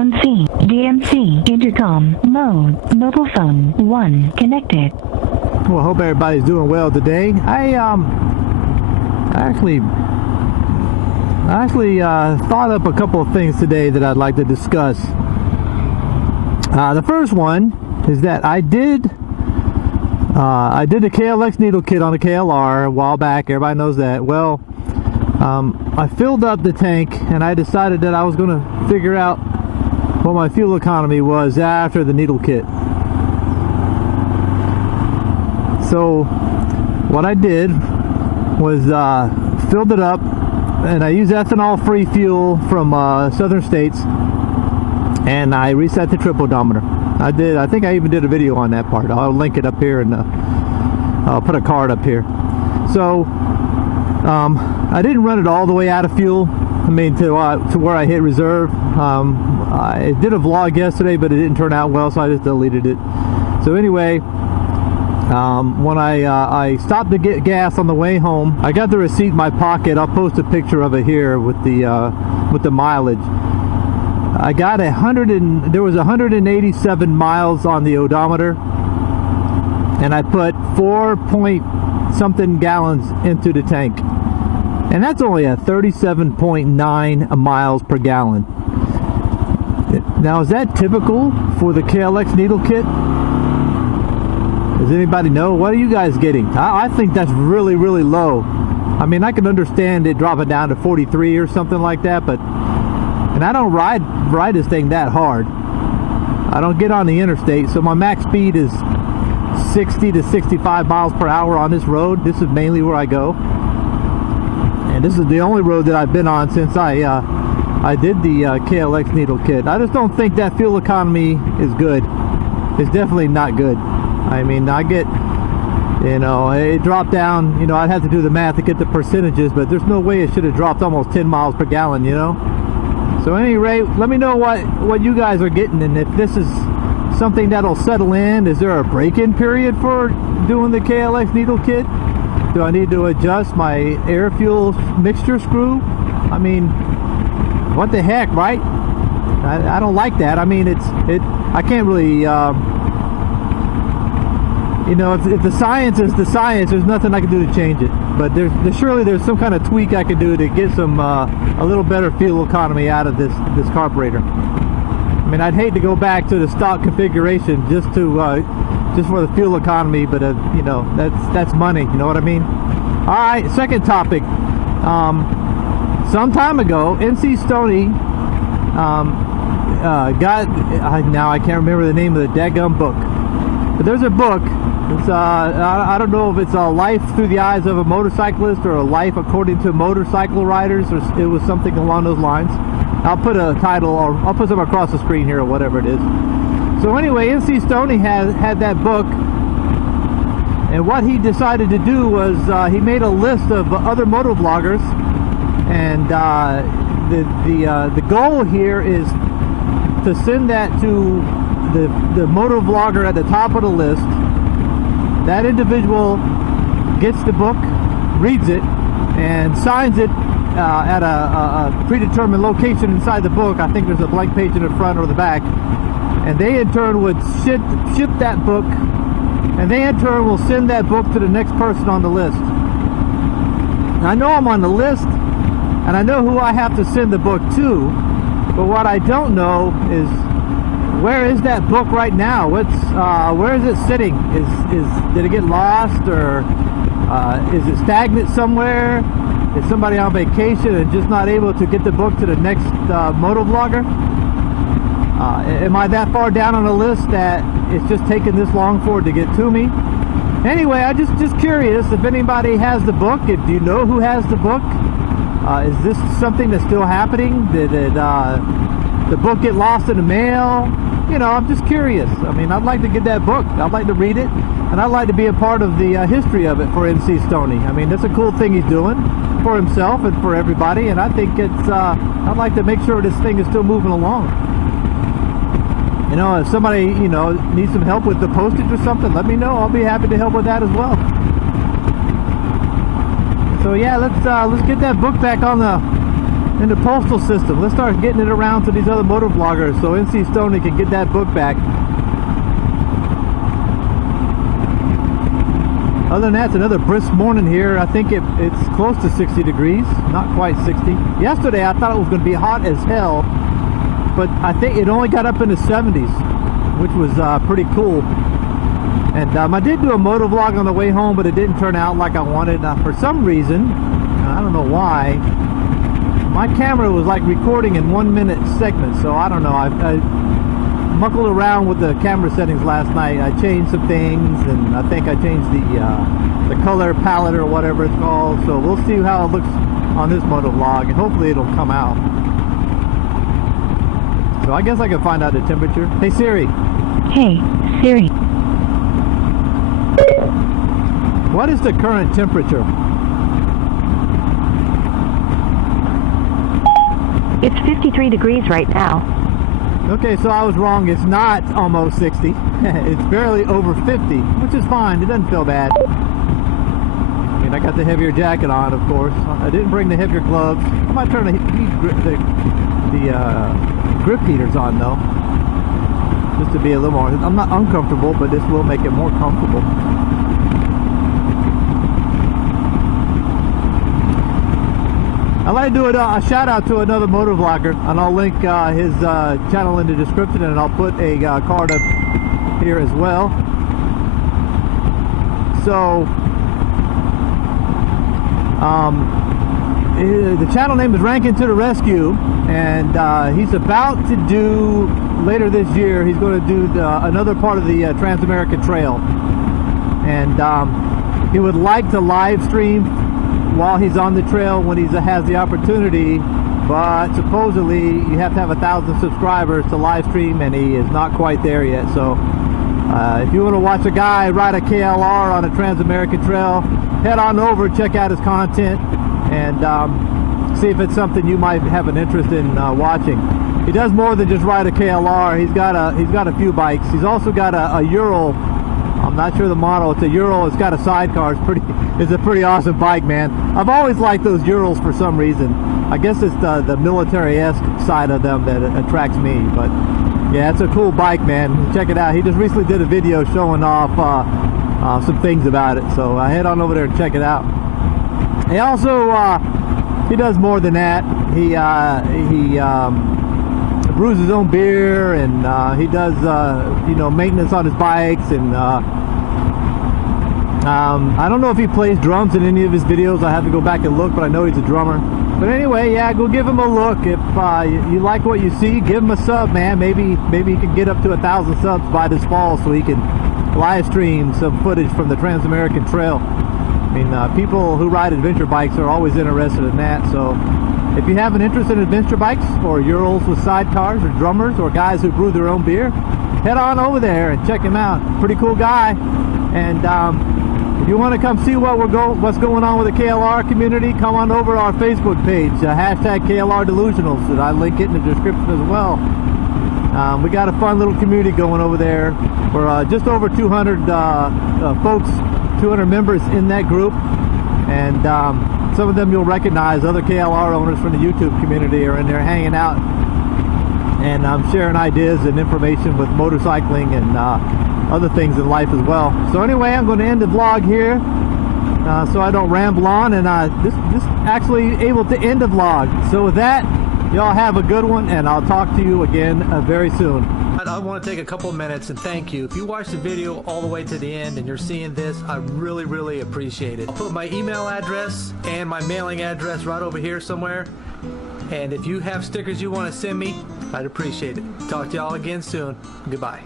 On scene. DMC. Intercom. Mode. Mobile phone. 1. Connected. Well, I hope everybody's doing well today. I actually thought up a couple of things today that I'd like to discuss. The first one is that I did the KLX needle kit on the KLR a while back. Everybody knows that. Well, I filled up the tank and I decided that I was going to figure out what my fuel economy was after the needle kit. So what I did was filled it up, and I used ethanol-free fuel from southern states, and I reset the trip odometer. I think I even did a video on that part. I'll link it up here, and I'll put a card up here. So I didn't run it all the way out of fuel. I mean, to where I hit reserve. I did a vlog yesterday, but it didn't turn out well, so I just deleted it. So anyway, when I stopped to get gas on the way home, I got the receipt in my pocket. I'll post a picture of it here with the mileage. I got there was 187 miles on the odometer, and I put 4-point-something gallons into the tank, and that's only at 37.9 miles per gallon. Now, is that typical for the KLX needle kit? Does anybody know? What are you guys getting? I think that's really, really low. I mean, I can understand it dropping down to 43 or something like that, but, and I don't ride this thing that hard. I don't get on the interstate, so my max speed is 60 to 65 miles per hour on this road. This is mainly where I go, and this is the only road that I've been on since I did the KLX needle kit. I just don't think that fuel economy is good. It's definitely not good. I mean, I get, it dropped down, I'd have to do the math to get the percentages, but there's no way it should have dropped almost 10 miles per gallon, So at any rate, let me know what you guys are getting, and if this is something that'll settle in. Is there a break-in period for doing the KLX needle kit? Do I need to adjust my air fuel mixture screw? I mean, what the heck, right? I don't like that. I mean, I can't really, if the science is the science, there's nothing I can do to change it. But surely there's some kind of tweak I can do to get some a little better fuel economy out of this carburetor. I mean, I'd hate to go back to the stock configuration just for the fuel economy, but that's money. You know what I mean? All right, second topic. Some time ago, NC Stoney now I can't remember the name of the daggum book, but there's a book. It's I don't know if it's a life through the eyes of a motorcyclist or a life according to motorcycle riders, or it was something along those lines. I'll put a title, or I'll put something across the screen here, or whatever it is. So anyway, NC Stoney had that book, and what he decided to do was he made a list of other moto vloggers, and the goal here is to send that to the moto vlogger at the top of the list. That individual gets the book, reads it, and signs it at a predetermined location inside the book. I think there's a blank page in the front or the back, and they in turn would ship that book, and they in turn will send that book to the next person on the list. I know I'm on the list, and I know who I have to send the book to, but what I don't know is, where is that book right now? Where is it sitting? Did it get lost, or is it stagnant somewhere? Is somebody on vacation and just not able to get the book to the next moto vlogger? Am I that far down on the list that it's just taking this long for it to get to me? Anyway, I'm just curious if anybody has the book. Do you know who has the book? Is this something that's still happening? Did the book get lost in the mail? I'm just curious. I mean, I'd like to get that book. I'd like to read it, and I'd like to be a part of the history of it for NC Stoney. I mean, that's a cool thing he's doing for himself and for everybody, and I think I'd like to make sure this thing is still moving along. If somebody, needs some help with the postage or something, let me know. I'll be happy to help with that as well. So yeah, let's get that book back on in the postal system. Let's start getting it around to these other motor vloggers so NC Stoney can get that book back. Other than that, it's another brisk morning here. I think it's close to 60 degrees, not quite 60. Yesterday I thought it was going to be hot as hell, but I think it only got up in the 70s, which was pretty cool. And I did do a motor vlog on the way home, but it didn't turn out like I wanted. For some reason, I don't know why, my camera was like recording in 1 minute segments, so I don't know. I muckled around with the camera settings last night. I changed some things, and I think I changed the color palette or whatever it's called. So we'll see how it looks on this motor vlog, and hopefully it'll come out. So I guess I can find out the temperature. Hey Siri. Hey, Siri. What is the current temperature? It's 53 degrees right now. Okay, so I was wrong. It's not almost 60. It's barely over 50, which is fine. It doesn't feel bad. I mean, I got the heavier jacket on, of course. I didn't bring the heavier gloves. I might turn the grip heaters on, though, just to be a little more. I'm not uncomfortable, but this will make it more comfortable. I'd like to do a shout out to another motor vlogger, and I'll link his channel in the description, and I'll put a card up here as well. So the channel name is Rankine To The Rescue, and he's about to do, later this year, he's going to do another part of the Trans-American Trail, and he would like to live stream while he's on the trail when he has the opportunity, but supposedly you have to have 1,000 subscribers to live stream, and he is not quite there yet. So if you want to watch a guy ride a KLR on a Trans-American Trail, head on over, check out his content, and see if it's something you might have an interest in watching. He does more than just ride a KLR. He's got a few bikes. He's also got a Ural. I'm not sure the model. It's a Ural. It's got a sidecar. It's a pretty awesome bike, man. I've always liked those Urals for some reason. I guess it's the military-esque side of them that attracts me. But yeah, it's a cool bike, man. Check it out. He just recently did a video showing off some things about it. So head on over there and check it out. He also he does more than that. He brews his own beer, and he does you know, maintenance on his bikes, and I don't know if he plays drums in any of his videos. I have to go back and look, but I know he's a drummer. But anyway, yeah, go give him a look. If you like what you see, give him a sub, man. Maybe he can get up to 1,000 subs by this fall, so he can live stream some footage from the Trans-American Trail. I mean, people who ride adventure bikes are always interested in that. So if you have an interest in adventure bikes, or Urals with sidecars, or drummers, or guys who brew their own beer, head on over there and check him out. Pretty cool guy. And if you want to come see what's going on with the KLR community, come on over to our Facebook page, hashtag KLR Delusionals, and I link it in the description as well. We got a fun little community going over there. We're just over 200 folks, 200 members in that group, and some of them you'll recognize. Other KLR owners from the YouTube community are in there hanging out, and sharing ideas and information with motorcycling and other things in life as well. So anyway, I'm going to end the vlog here so I don't ramble on, and this actually able to end the vlog. So with that, y'all have a good one, and I'll talk to you again very soon. I want to take a couple minutes and thank you. If you watched the video all the way to the end and you're seeing this, I really, really appreciate it. I'll put my email address and my mailing address right over here somewhere. And if you have stickers you want to send me, I'd appreciate it. Talk to y'all again soon. Goodbye.